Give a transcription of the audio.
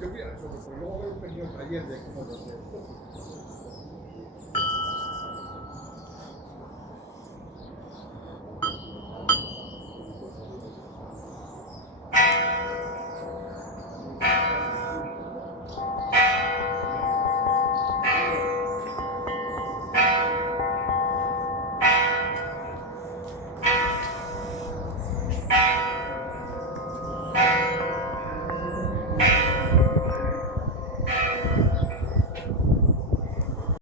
yo, mira, sobre todo luego he tenido taller de cómo lo de esto.